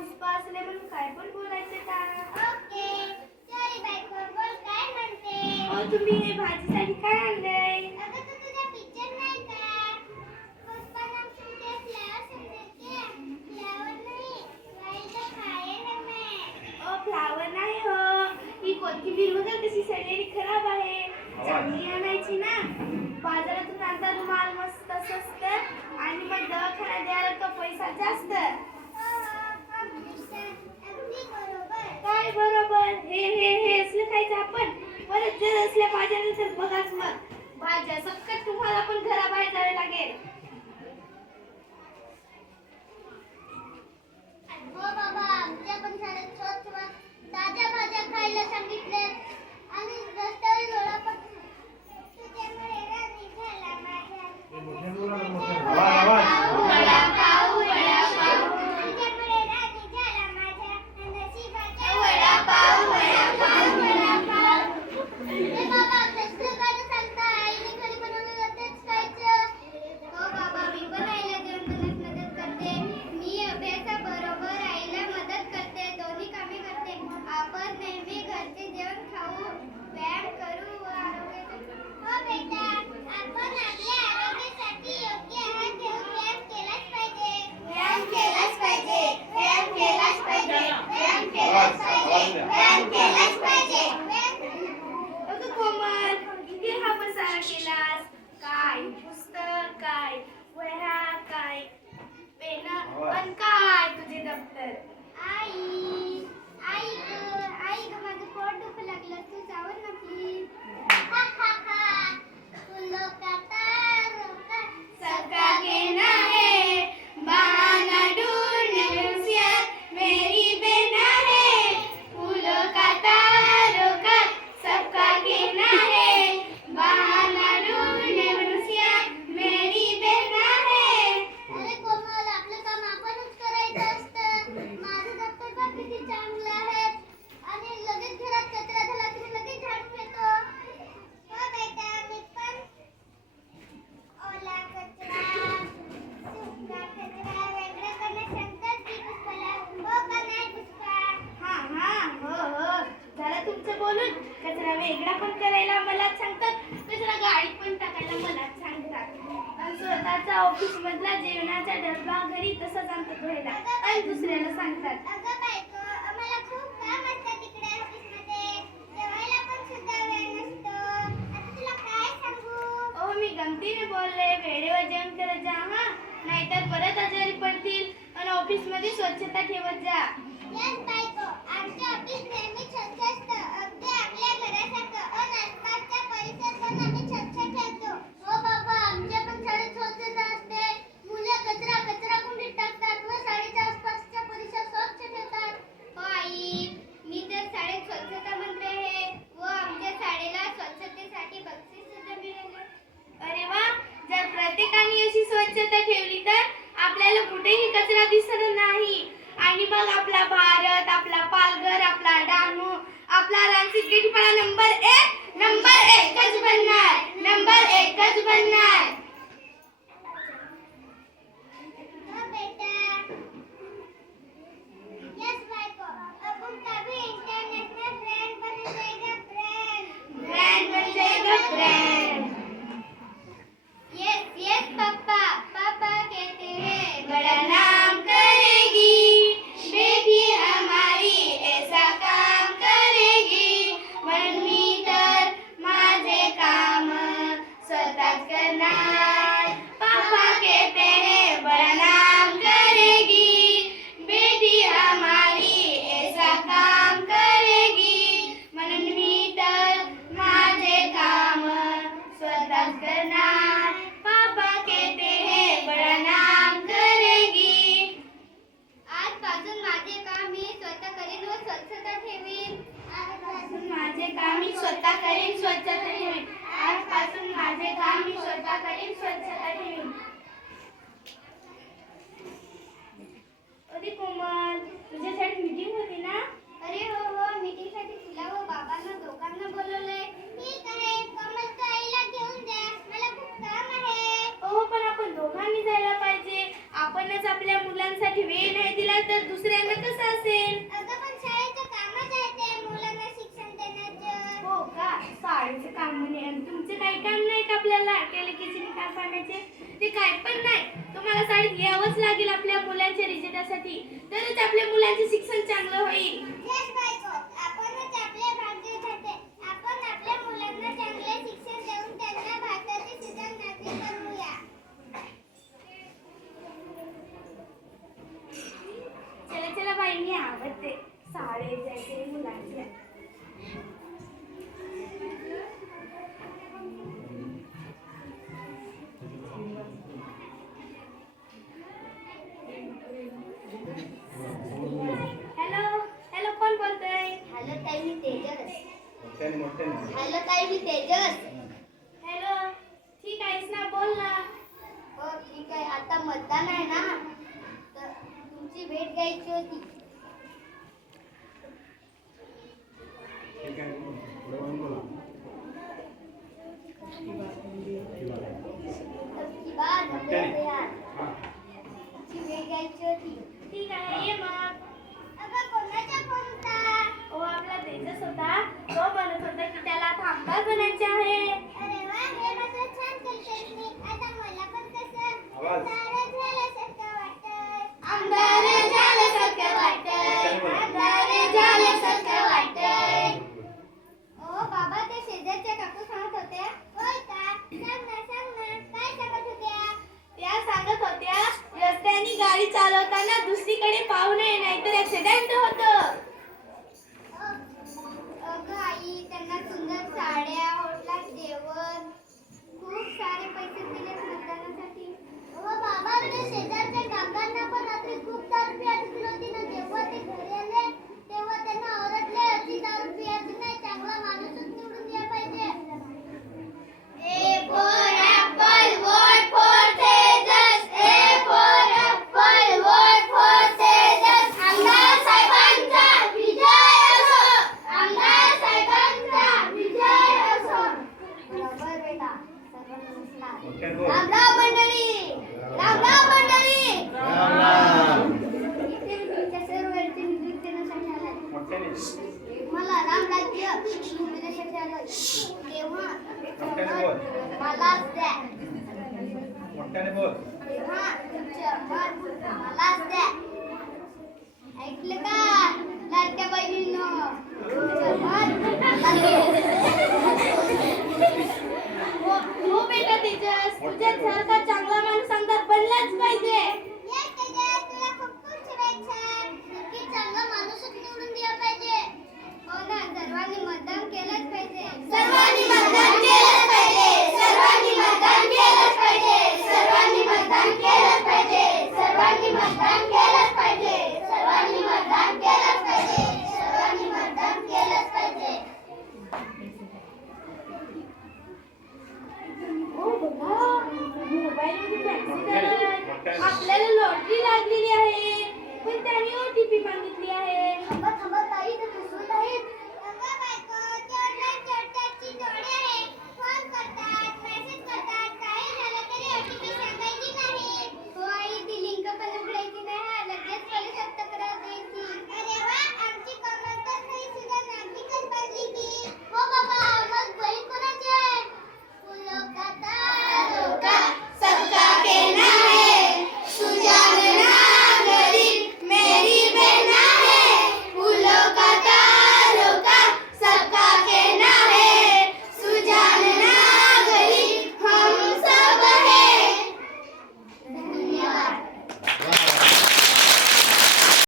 पुष्पा असले म्हणून काय पण बोलायचे का? ओके. सॉरी बायको, बोल काय म्हणते? हो, तुम्ही हे भाजीसाठी काय आणलंय? अगं तू तुझा पिक्चर नाही का? पुष्पा नाम सुनते फ्लावर समझे क्या? फ्लावर नहीं, वही तो खाए ना मैं. फ्लावर नाही हो, ही कोथिंबीर बघा कशी सडलेली खराब आहे. चांगली आणायची ना. बाजारातून आणता माल मस्त स्वस्त आणि मग दवाखान्यात द्यायला तो पैसा जास्त. अगदी बरोबर. काय बरोबर? हे असलं खायचं आपण. परत जर असल्या भाज्या नंतर बघाच मग. भाज्या सकट तुम्हाला पण घराबाहेर जावे लागेल. हो बाबा, आमच्या पण शाळेत स्वच्छ ताज्या भाज्या खायला सांगितले आणि रस्त्यावर लोळा पण तुझ्यामुळे रात्री झाला कचरा वेगळा पण करायला मला सांगतात, कचरा गाडीत पण टाकायला मला सांगतात. आणि स्वतःचा ऑफिस मधला जेवणाचा डब्बा घरी तसंच आणतात धुवायला आणि दुसऱ्याला सांगतात. अगं बायको, आम्हाला खूप काम असतं तिकडे ऑफिसमध्ये. जेवायला पण सुद्धा वेळ नसतो. आता तुला काय सांगू? मी गमतीने बोलले, वेळेवर जेवण करत जा हा, नाहीतर परत आजारी पडतील. आणि ऑफिस मध्ये स्वच्छता ठेवत जा. यस बायको, आमचे ऑफिस नेहमी स्वच्छ असतं, अगदी आपल्या घरासारखं. आणि आसपासचा परिसर पण आम्ही स्वच्छ ठेवतो. हो बाबा, आमच्या पण शाळेत स्वच्छता असते. मुलं कचरा कुंडीत टाकतात व शाळेच्या आसपासचा परिसर स्वच्छ ठेवतात. हो आई, मी तर शाळेत स्वच्छता मंत्री आहे व आमच्या शाळेला स्वच्छतेसाठी बक्षीस सुद्धा मिळाले. अरे वा, जर प्रत्येकाने अशी स्वच्छता ठेवली तर आपल्याला कुठेही कचरा दिसणार नाही. आणि मग आपला भारत, आपला पालघर, आपला डहाणू, आपला रणजितगडीपाडा नंबर एकच बनणार. हो बेटा. यस बायको, अपन कभी इंटरनेशनल ब्रांड बन जाएगा. ब्रँड बन जाएगा ब्रँड. Yes papa. पापा कहते हैं बड़ा नाम करेगी बेटी हमारी, ऐसा काम करेगी. म्हणून तर माझे काम स्वतःच करणार. पापा कहते हैं बड़ा नाम करेगी बेटी हमारी, ऐसा काम करेगी. म्हणून मी तर माझे काम स्वतःच करणार. पापा कहते हैं बड़ा नाम करेगी. आजपासून माझे काम मी स्वतः करीन व स्वच्छता ठेवीन. आजपासून माझे काम मी स्वतः करीन, स्वच्छता ठेवीन. आजपासून माझे काम मी स्वतः करीन, स्वच्छता ठेवीन. अरे कोमल, तुझ्यासाठी मीटिंग होती ना? अरे हो, मीटिंगसाठी तुला व बाबांना दोघांना बोलवलंय. ठीक आहे, कमलच्या आईला घेऊन जा, मला खूप काम आहे. पण आपण दोघांनी जायला पाहिजे. आपणच आपल्या मुलांसाठी वेळ नाही दिला तर दुसऱ्यांना कसं नाही पण नाही, तुम्हाला शाळेत यावंच लागेल आपल्या मुलांच्या रिझल्टासाठी, तरच आपल्या मुलांचे शिक्षण चांगलं होईल. येस बायको, आपणच आपले भाग्य ठरते. आपण आपल्या मुलांना चांगले शिक्षण देऊन त्यांना भारताचे सुजाण नागरिक बनवूया. चला चला बाई, मी आवडते शाळेत जायचे मुलांच्या. हॅलो हॅलो, कोण बोलतोय? हॅलो ताई, मी तेजस. मोठ्याने हॅलो ताई, मी तेजस. हॅलो, ठीक आहेस ना, बोल ना. हो ठीक आहे. आता मतदान आहे ना, तर तुमची भेट घ्यायची होती. ठीक आहे, पुढे वळून बोला. सबकी बात मोठ्याने. यार. हां. तुमची भेट घ्यायची होती. ठीक आहे, ये मग. अगं कोणाचा फोन होता? हो, आपला तेजस होता. तो म्हणत होता की त्याला आता आमदार बनायचे आहे. अरे वा, हे मात्र छान कल्पना. आता मला पण कसं आवाज. आमदार झाल्यासारखं वाटतंय. आमदार झाल्यासारखं वाटतंय. ओ बाबा, ते शेजारच्या काकू सांगत होत्या. होय का? सांग ना काय सांगत होत्या? त्या सांगत होत्या रस्त्याने गाडी चालवताना दुसरीकडे पाहू नये, नाहीतर ऍक्सिडेंट होतं. अगं आई, त्यांना सुंदर साड्या, हॉटेलात जेवण, खूप सारे पैसे दिले मतदानासाठी. हो बाबा, ते शेजारच्या काकांना पण रात्री खूप दारू प्यायची होती ना. जेव्हा ते घरी आले तेव्हा त्यांना ओरडले, अशी दारू प्यायची नाही, चांगला माणूसच निवडून द्या पाहिजे. A for apple, vote for Tejas. A for apple, vote for Tejas. आमदार साहेबांचा विजय असो. आमदार साहेबांचा विजय असो. बरोबर बेटा. सर्व नमस्कार. मोठ्याने बोल. रामराव मंडळी. रामराव मंडळी. इथे मी तुमच्या सर्व अडचणी दूर करण्यासाठी आलोय. मोठ्याने. मला रामराज्य मिळण्यासाठी आलोय. तेव्हा मोठ्याने बोल. मलाच द्या. मोठ्याने बोल. तेव्हा तुमचं मत मलाच द्या. ऐकलं का लाडक्या बहिणींनो?